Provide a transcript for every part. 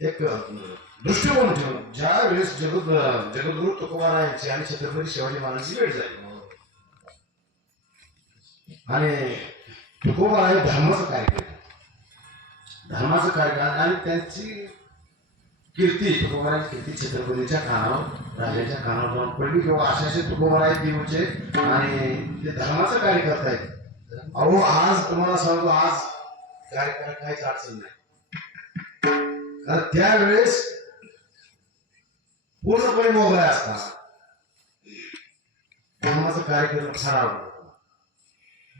एक दृष्टिकोन ठेवून ज्या वेळेस जगद्गुरु तुकोबारायांची आणि छत्रपती शिवाजी महाराजांची भेट झाली आणि तुकोबाराय धर्माचं कार्य केलं, धर्माचं कार्य आणि त्यांची कीर्ती तुकोबाराची कीर्ती छत्रपतीच्या कानावर राजाच्या कानावर जाऊन पडली किंवा अशाचे तुकोबाराय देऊचे आणि ते धर्माचं कार्य करतायत. अहो आज तुम्हाला सांगतो आज कार्य करायला काहीच अडचण नाही, कारण त्यावेळेस पूर्णपणे मोगलाय असतात धर्माचं कार्य करणं फार आवडतं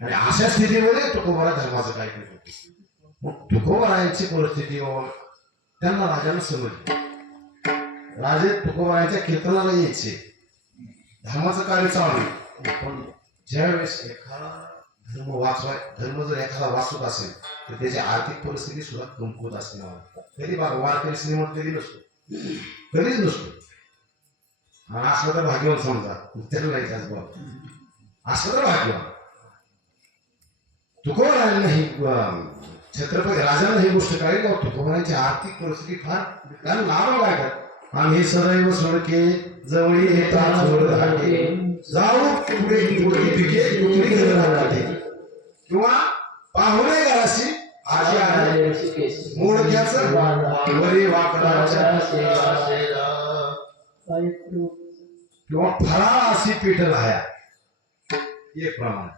आणि अशा स्थितीमध्ये तुकोबारा धर्माचं कार्य करतो. मग तुकोबारायांची परिस्थिती त्यांना राजाला समजली, राजे तुकोबारायांच्या कीर्तनाला यायचे, धर्माचं कार्य चालू. पण ज्यावेळेस एखादा धर्म जर एखादा वाचत असेल तर त्याची आर्थिक परिस्थिती सुद्धा कमकुवत असते. कधी वारकरी श्रीमंत कधी नसतो, कधीच नसतो. असलं तर भाग्यवान समजा, त्याला नाही असलं तर भाग्यवान. तुकोबारायांना ही छत्रपती राजांना ही गोष्ट कळली, तुकोबारायांची आर्थिक परिस्थिती फार कारण नाव लागतात. आम्ही सदैव सोडके जवळी येतात जाऊ पुढे पिके किंवा पाहुणे घराशी आजी आले मोडक्याचं वरी वाकडाच्या किंवा फराळ अशी पीठ राहाया एक प्रमाण.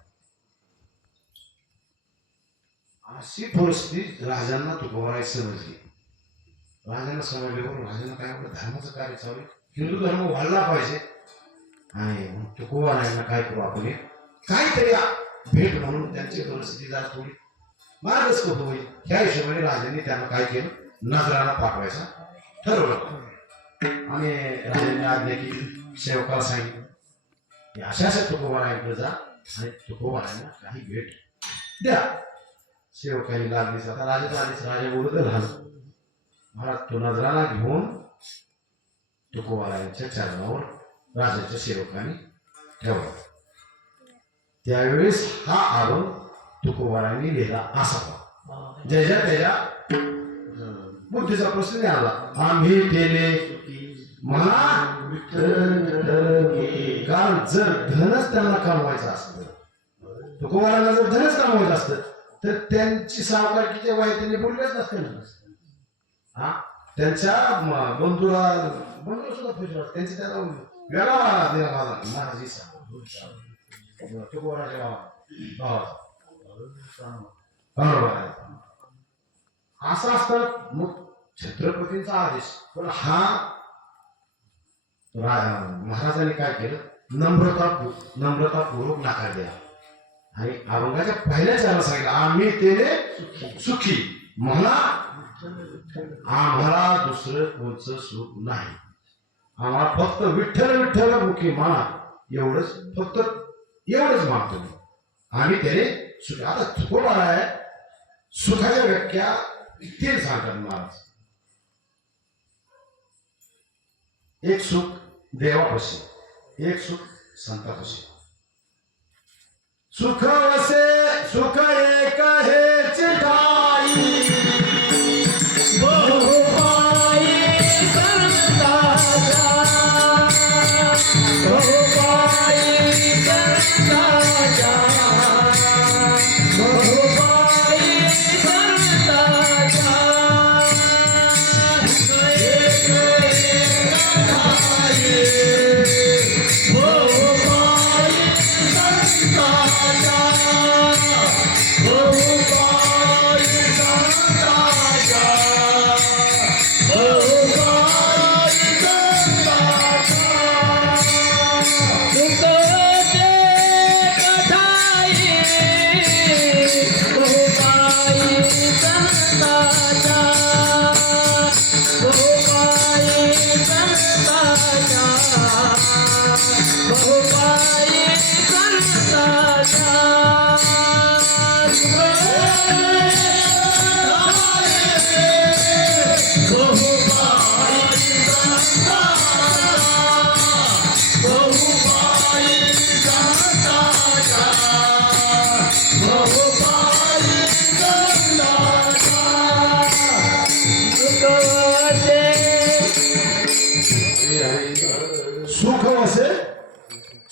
अशी परिस्थिती राजांना तुकोबाराय समजली. राजांना समजल्यावर राजांना काय आपलं धर्माचं कार्य चालू, हिंदू धर्म वाढला पाहिजे आणि तुकोबारायांना काय करू आपण काहीतरी भेट म्हणून त्यांची परिस्थिती जरा थोडी मार्गस्थ होईल ह्या हिशोबाने राजांनी त्यांना काय केलं, नजराना पाठवायचा ठरवलं. आणि राजांनी आज्ञा केली, सेवकाला सांगितलं अशा तुकोबारायांकडे जा आणि तुकोबारायांना काही भेट द्या. सेवकांनी लागली आता राजा आलीच, राजा बोलत राहिलं. महाराज तो नजराना घेऊन तुकोबारायांच्या चरणावर राजाच्या सेवकाने ठेवला. त्यावेळेस हा आरोप तुकोबारायांनी लिहिला असा ज्याच्या त्याच्या बुद्धीचा प्रश्न आला. आम्ही केले कारण जर धनच त्यांना कमवायचं असतं, तुकोबारायांना जर धनच कमवायचं असतं तर त्यांची सावकारकीच्या वय त्यांनी बोललेच नसते ना. हा त्यांच्या बंधूला सुद्धा खुश त्यांची त्याला वेगळा दिला महाराज तुकोबाराच्या असं असतं. मग छत्रपतींचा आदेश, पण हा महाराजांनी काय केलं, नम्रतापूर्वक नकार दिला आणि अभंगाच्या पहिल्या चरणात सांगितलं आम्ही तेने सुखी म्हणा, आम्हाला दुसरं कोणचं सुख नाही, आम्हाला फक्त विठ्ठल विठ्ठल मुखी म्हणा एवढंच, फक्त एवढंच मागतो आम्ही त्याने सुख. आता तुकोबारा आहे सुखाच्या व्याख्या तीन सांगतात महाराज. एक सुख देवापाशी, एक सुख संतापाशी. सुख वसे सुख एक हेच ठाई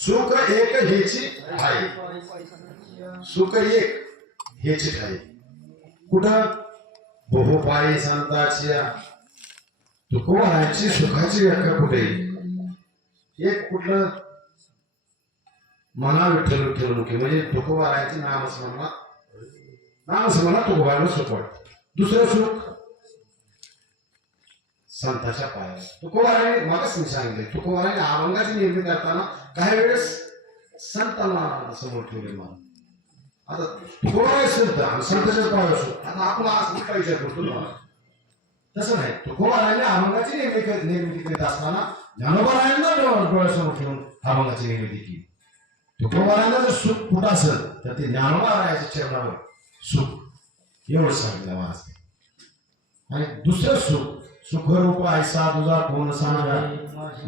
सुख एक हेची आहे, सुख एक हेची आहे. कुठं बहुपायी संताची तुकोबाराची सुखाची व्याख्या कुठे? एक कुठलं मना विठ्ठल विठ्ठल मुखी म्हणजे तुकोबाराची नामस्मरणात तुकोबाराला सुख वाटतं. दुसरं सुख संताच्या पायावर. तुकोबाराने मगच मी सांगितले, तुकोबाराने अभंगाची निर्मिती करताना काही वेळेस संतांना समोर ठेवले. मला आता तुकोबारा संत आणि संताच्या पायावर सुख. आता आपण आज काय विचार करतो ना, तसं नाही. तुकोबाराने अभंगाची निर्मिती करीत असताना ज्ञानोबारायांना डोळ्यासमोर ठेवून अभंगाची निर्मिती केली. तुकोबारांना जर सुख कुठं असेल तर ते ज्ञानोबारायाच्या चरणावर सुख, एवढं सांगितलं महाराज. आणि दुसरं सुख, सुखरूप ऐसा तुझा कोण सांगा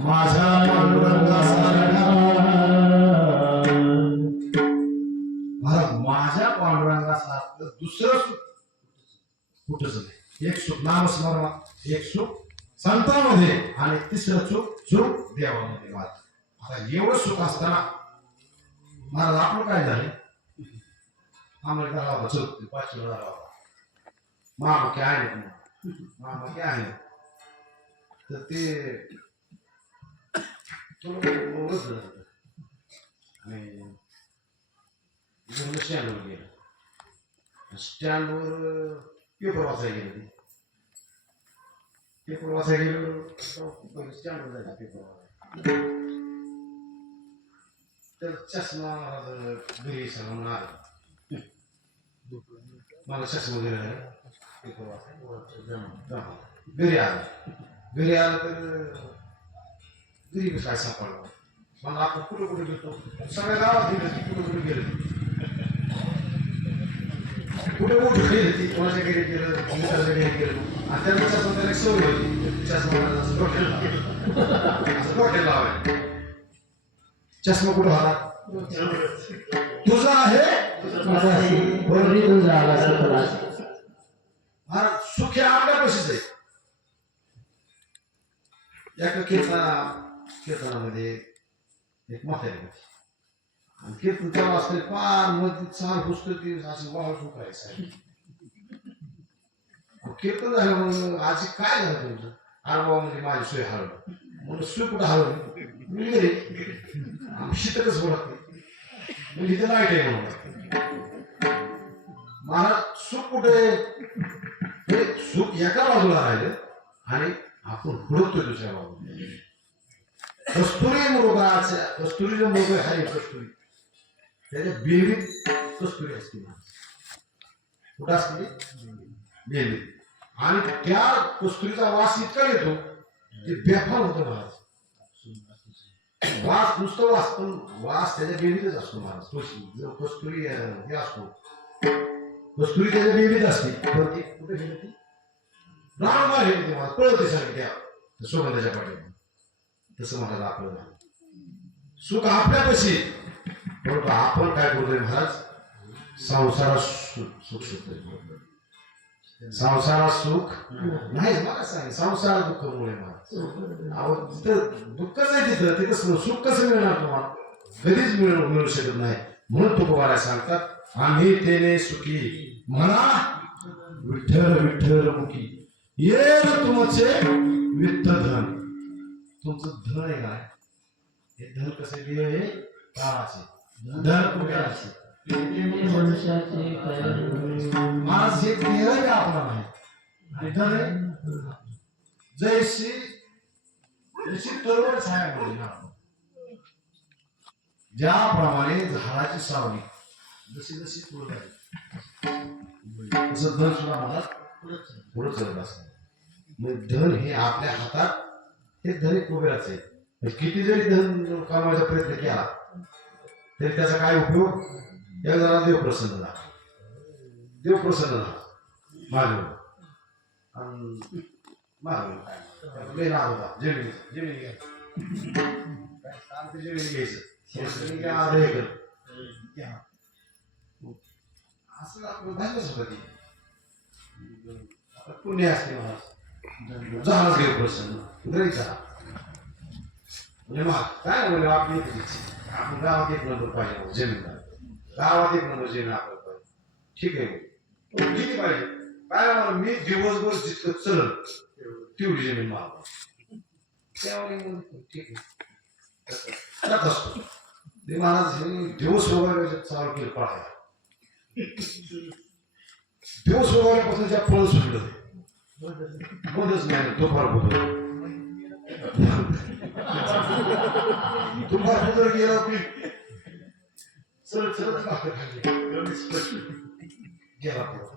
माझ्या पांडुरंगासारखा. महाराज माझ्या पांडुरंगासारखं दुसरं सुख कुठंच नाही. एक सुख नामस्मरणात, एक सुख संतांमध्ये आणि तिसरं सुख देवामध्ये. आता एवढं सुख असताना महाराज आपलं काय झाले? आम्हाला चौथी पाचवी मामा काय आहे तर ते आणि स्टँडवर गेलं. स्टँडवर पेपर वाचायला गेलं. पेपर वाचायला गेलो स्टँडवर जायला पेपर वाचायला. तर चष्मा घरी सगळं आला. मला चष्मा गेला पेपर वाचायला घरी आलं. घरी आलं तर घरी काय सापडलं. मला आपण कुठे कुठे गेलो, सगळ्या गावात गेलं. कुठे कुठे गेलं, कुठे कुठे गेली ती, कोणाच्या घरी गेलं, मित्राच्या घरी गेलं. आणि त्यांना चष्मा त्याला सवय होती. चष्मा डोक्याला लावायला. चष्मा कुठं आला? तुझा आहे सुख हे आपल्यापाशीच आहे. एका कीर्तनामध्ये एक म्हातारी होती आणि कीर्तन चालू असते फार मध्ये चाल पुस्तकी असं वाळ सुकायचं. कीर्तन झालं म्हणून आज काय झालं तुमचं? अरे बाबा म्हणजे माझी सोय हरवली. म्हणून सोय कुठं हरवली? मी गेली शीतकच बोलत नाही. म्हणजे इथे लाईट आहे म्हणून मला सुख कुठे? सुख एका बाजूला राहिलं आणि आपण हुडकतोय दुसऱ्या बाजूला. कस्तुरी मृगाच्या, कस्तुरी जो मृग आहे कस्तुरी, त्याच्या बेलीत कस्तुरी असते. कुठं असते? बेलीत. आणि त्या कस्तुरीचा वास इतका येतो ते बेफार होतो महाराज. वास नुसतं वास, पण वास त्याच्या बेलीतच असतो महाराज. कस्तुरी हे असतो, कस्तुरी त्याच्या बेलीत असते. पण ती कुठे गेली? ती रामबार हे तेव्हा पळते सांगते त्या सुगंधाच्या पाठीवर. तसं मला आपलं सुख आपल्यापाशी. परंतु आपण काय करतोय महाराज? संसारात सुख शोधतोय. संसारात सुख नाही. मला सांग संसार दुःखमुळे महाराज. जिथं दुःखच आहे तिथं सुख कसं मिळणार तुम्हाला? कधीच मिळू शकत नाही. म्हणून तुकोबारा सांगतात आम्ही तेने सुखी म्हणा विठ्ठल विठ्ठल मुखी ये तुमचे वित्त धन. तुमचं धन आहे काय? हे धन कसे दिले? हे काळाचे धन कुबेराचे. महाराज हे देह आपला नाही. आणि धन आहे जैशी तरुण छाया मिळेल. ज्याप्रमाणे झाडाची सावली जशी जशी पुढे जाईल तसं धन सुद्धा मला पुढे चलत असत. मग धन हे आपल्या हातात, हे धन कुबेराचे आहे. किती जरी धन कमवायचा प्रयत्न केला तरी त्याचा काय उपयोग? एक जरा देव प्रसन्न झाला, देव प्रसन्न झाला माझ्यावर. लय राग होता जमिनी घ्यायचं, जमिनी घ्यायचं असं आपलं झालंच होतं. ते पुण्य असते मला झालाच देव प्रसन्न घरी जा म्हणजे मग काय म्हणजे आपली आपण गावात एक नंबर पाहिजे जमीनदार, गावात एक नंबर जमीन आपल्याला पाहिजे. ठीक आहे, किती पाहिजे काय मला, मी दिवसभर जितकं चल तेवढी जमीन मागतो. त्यावर ठीक आहे करत असतो. ते महाराज दिवस वगैरे चालू केलं पळायला. दिवस वगैरेपासून ज्या पळ सुटलं मध्येच नाही दुपार होतो. दुपार कुठं गेला की सरळ सरळ भाकर खाल्ली गेला पुढं,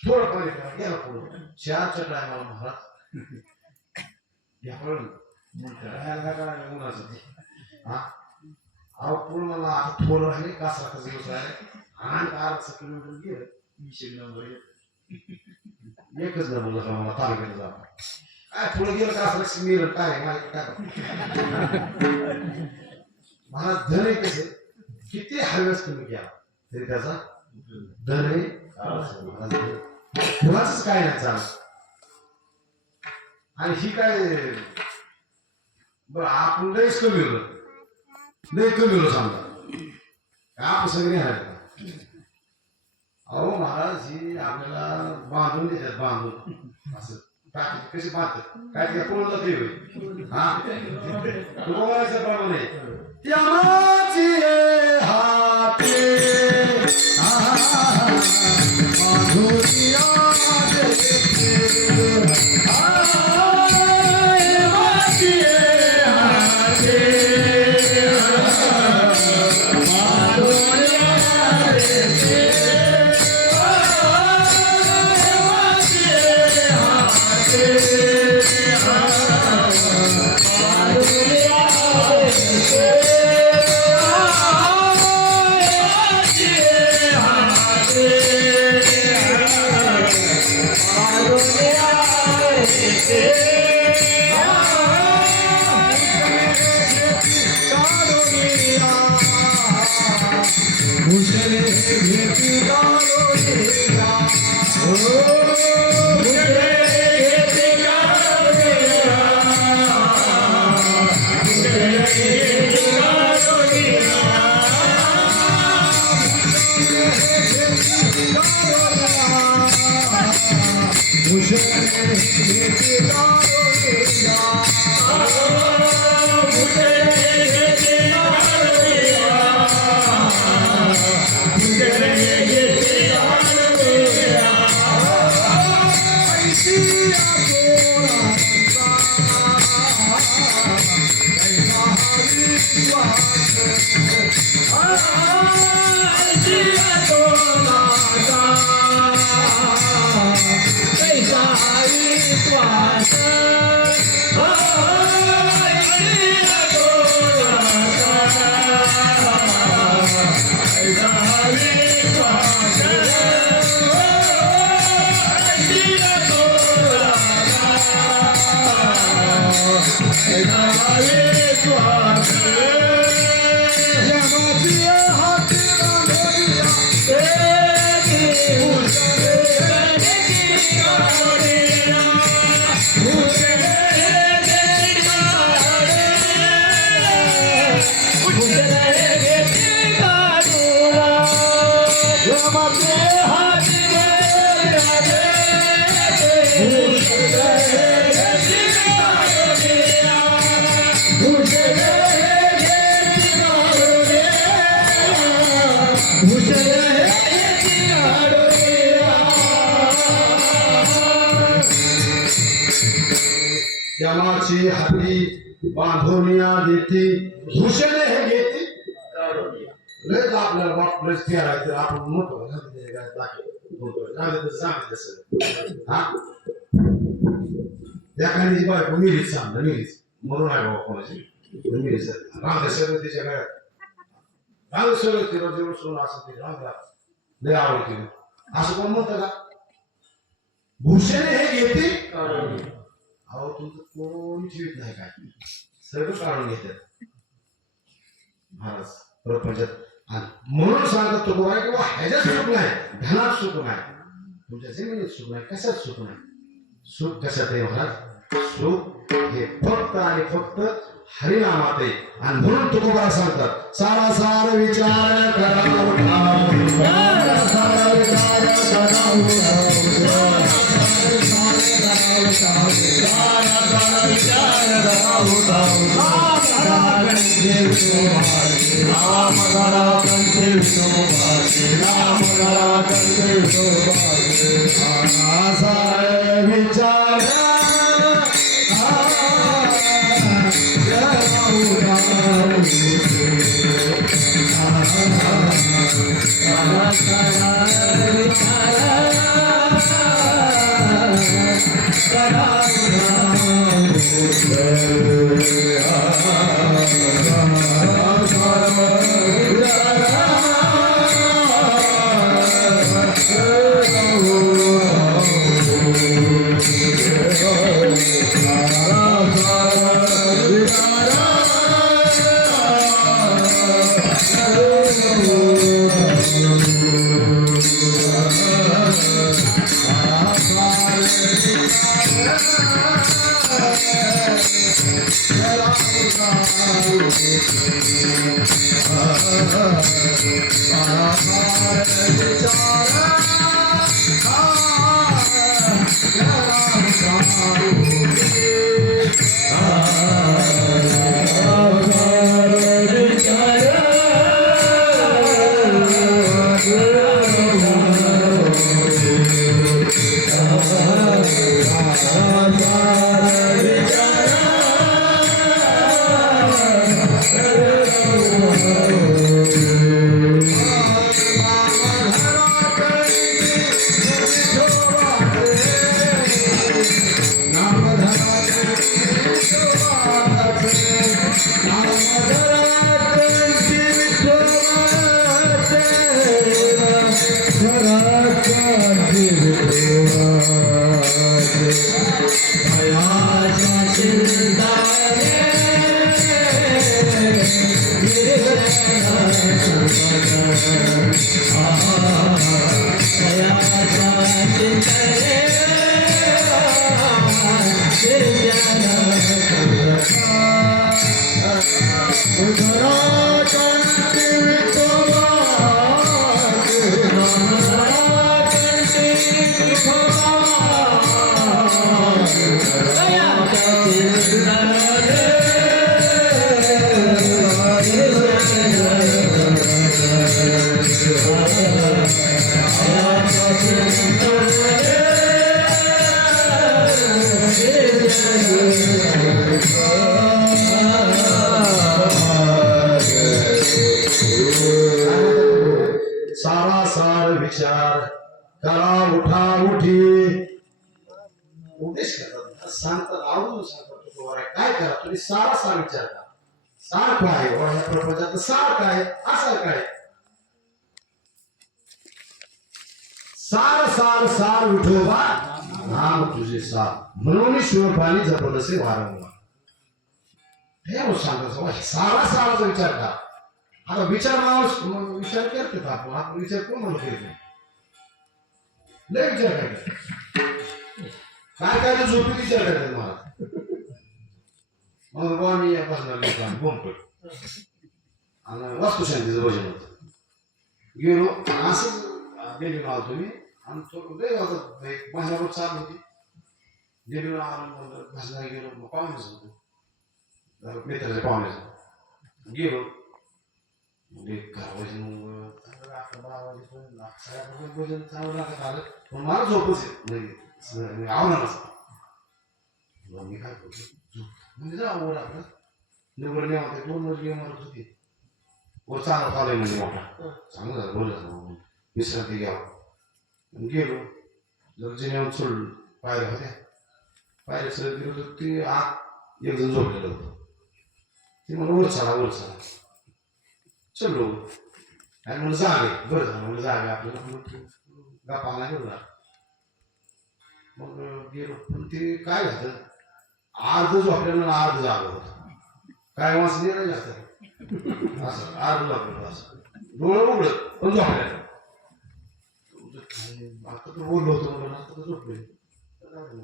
थोडं पाणी करा गेला पुढं. 4च्या टायमाला महाराज याकडून उन्हाचं ते हा अहो पूर्ण मला आता थोडं राहिले कासा दिवस राहिले आणि 12 किलोमीटर गेलं. 20 नंबर एकच नंबर जसा मला तालुक्यात जा काय थोडं गेलं का असं मिळेल काय मला काय मला धन आहे कसे किती हव्यास कमी केला तरी त्याचा धन आहे कुणाच काय नाही चालत. आणि ही काय बरं आपण लयच कमी होलो, लय कमी होलो समजा आपण सगळे आहेत. अहो महाराज ही आपल्याला बांधून देतात, बांधून असं टाकी कशी बांधतात काय ते कोण जाते हा तू बोलायचं प्रमाणे त्यामाची हाते यमाची हाती बांधवनिया देती भूषण हे घेती लय आपल्याला बाप लस फिरायचं आपण मोठं हा एखादी बायको मिरीच सांगलं मिरीच म्हणून आहे बाबा कोणाची मिरीच रांग सगळं तिच्या गळ्यात रांग सगळं तिला जेवढं सोनं असं ते रांग लय आवडते असं कोण म्हणतं का भूषण हे घेते अहो तुमचं कोण जीवित नाही काय सगळं काढून घेतात महाराज प्रपंचात. म्हणून सांगतात तो बाबा किंवा ह्याच्यात सुख नाही धनात सुख नाही तुमच्या जमिनीत सुख नाही कशात सुख नाही. सुख कशात आहे महाराज सुख हे फक्त आणि फक्त हरिनामात आहे. आणि म्हणून तुकोबा सांगतात सारा सार विचार करा उठाव, सारा सार विचार करा उठाव, सारा सार विचार करा उठाव, राम कंठे विठोबाचे, राम कंठे विठोबाचे, राम कंठे विठोबाचे, सारा सार विचार सारा सार विचार करा उठा उठी उपदेश करतात सांगतात आवडून सांगतात तुकोबा काय करा तुम्ही सारा सार विचार करा सार काय ह्या प्रपंचात सार काय असा काय सार सार सार विठोबा नाम तुझे सार म्हणून शिवपाणी जपत असे वारंवार हे सांगतो सारा साराचा विचार करा. आता विचार माणूस विचार करतो आपण विचार कोण म्हणून करतो लय विचार करतो काय काय तर झोपी विचार करतात मला मग बाबा मी या बसणार बोंबतो आणि वास्तुशांतीचं भजन होतं गेलो असंच गेलो आलो तुम्ही आणि तो लय होतं एक महिन्यावर चालू होती गेलो आलो भजनाला गेलो मग पाहुणेच होतो मित्राच्या पाहुण्याचं गेलो म्हणजे घरापासून भजन चालू लागत आलं पण मला झोपच म्हणजे आवडला नसतं मी काय करतो म्हणजे जा आवड आपलं निवड होते 2 वर्ष मारत होती वर चांगला चालू म्हणजे मोठा चांगलं झालं बोलत विश्रांती घ्यावं गेलो जर जेवण सोडलं पायऱ्या होत्या पायऱ्या सगळं गेलो तर ते आत एक जण झोपलेलं होतं ते मला वर चला चलो आणि म्हणून जागे बरं झालं म्हणून जागे आपल्याला गप्पा नाही करू मग गेलो पण ते काय झालं अर्ध झोपल्यानं अर्ध जाग होतं काय वाच नाही जास्त असं अर्ध झोपलं असं डोळं उघडत पण झोपल्यानं आता तर बोललो होतो म्हणून आता तर झोपले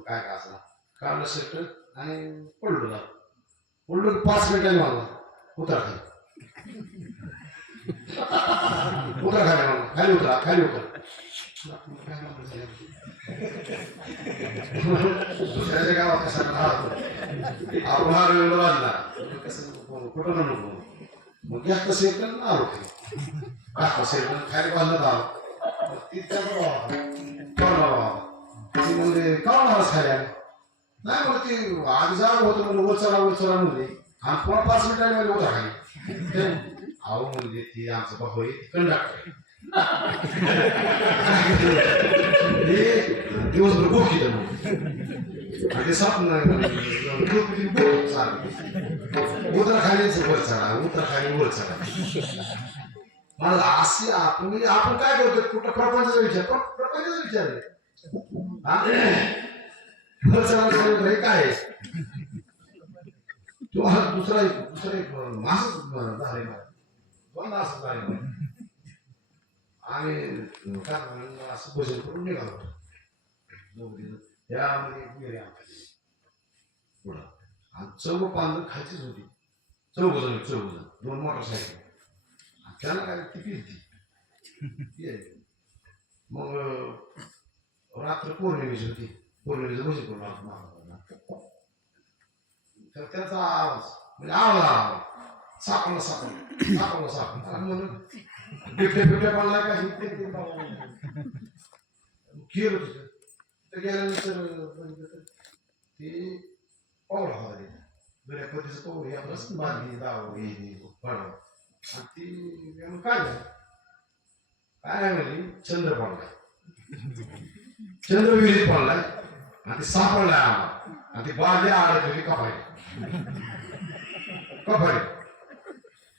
काय का असं काढलं शर्ट आणि पडलो उलट 5 मिनिटांनी मला उतरा खाली उतरा खाली मला खाली उतरा खाली उतरा दुसऱ्याच्या गावात कसा राहतो आपण हा वेळ वाजला कसं कुठं नको मग जास्त सेल तर आलो जास्त सेल खाली बांधत आलो तिथच्या ती म्हणजे का माणूस खाली आले नाही मला ती आधी जावं होतं म्हणजे वर चढा म्हणजे आणि पुन्हा 5 मिनिटांनी मध्ये उतरा खाली अहो म्हणजे ती आमचं भाऊ आहे कंडक्टर दिवसभर गोखी ते स्वप्न उतरा खाली वर चढा उतरा खाली वर चढा मला असे आपण काय करतो कुठं प्रपंचाचा विचार वर चढा काय तुम्हाला दुसरा एक मासच झाले दोन मास झाले आणि काय असं भोजन करून निघालो त्यामध्ये गेले पुढं आणि चौघ पांढर खायचीच होती चौघ जण 2 मोटरसायकल त्याला काय ती मग रात्र पौर्णिमेची होती पौर्णिमेचं भोजन करून तर त्याचा आवाज म्हणजे आवडला सापडला म्हणून बिबट्या पडला का गेलो तिथं गेल्यानंतर ते पावला हवा वेगळ्या पद्धतीचं पाऊल या प्रश्न बांधली दाव पडावं आणि ती काय झालं काय म्हणली चंद्र पडलाय चंद्र विहिरीत पडलाय आणि ते सापडलाय आम्हाला आणि ती बादली आडत कपाई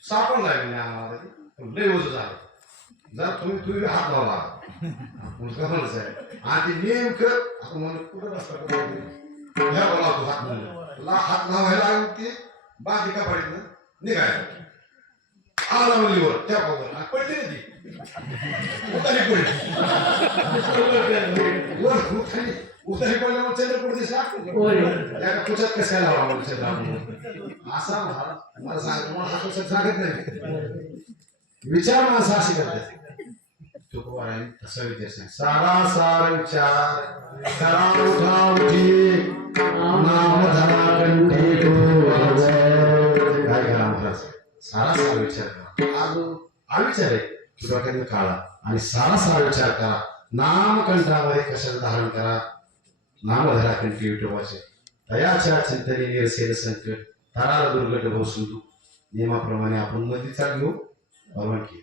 सापडलाय म्हणजे आम्हाला लय ओझं झालं जर तुम्ही हात लावला म्हणच आहे आणि ते नेमकं आपण म्हणून कुठं बसला ह्या बोला तू हात लावायला ते बादली कपाडीतनं निघायला आला मुलीवर त्या पावर पडली ना ती उतारी पडल्यावर चंद्रपूर दिसला त्या कुच्यात कसं काय लावा चंद्र असा मला सांगत नाही विचार माणसं अशी करतात तसा विचार सांग सारा सार विचार करा उठा उठी नाम धरा कंठी काय करा सारा सारा विचार करा आज अविचार आहे डोक्यातून काढा आणि सारा सारा विचार करा नाम कंठामध्ये कशाचं धारण करा नामधरा कंठी विठोबाचे तयाच्या चिंतने निरसेन संकट ताराला दुर्घट बसून तू नियमाप्रमाणे आपण मधीचा घेऊ परवानगी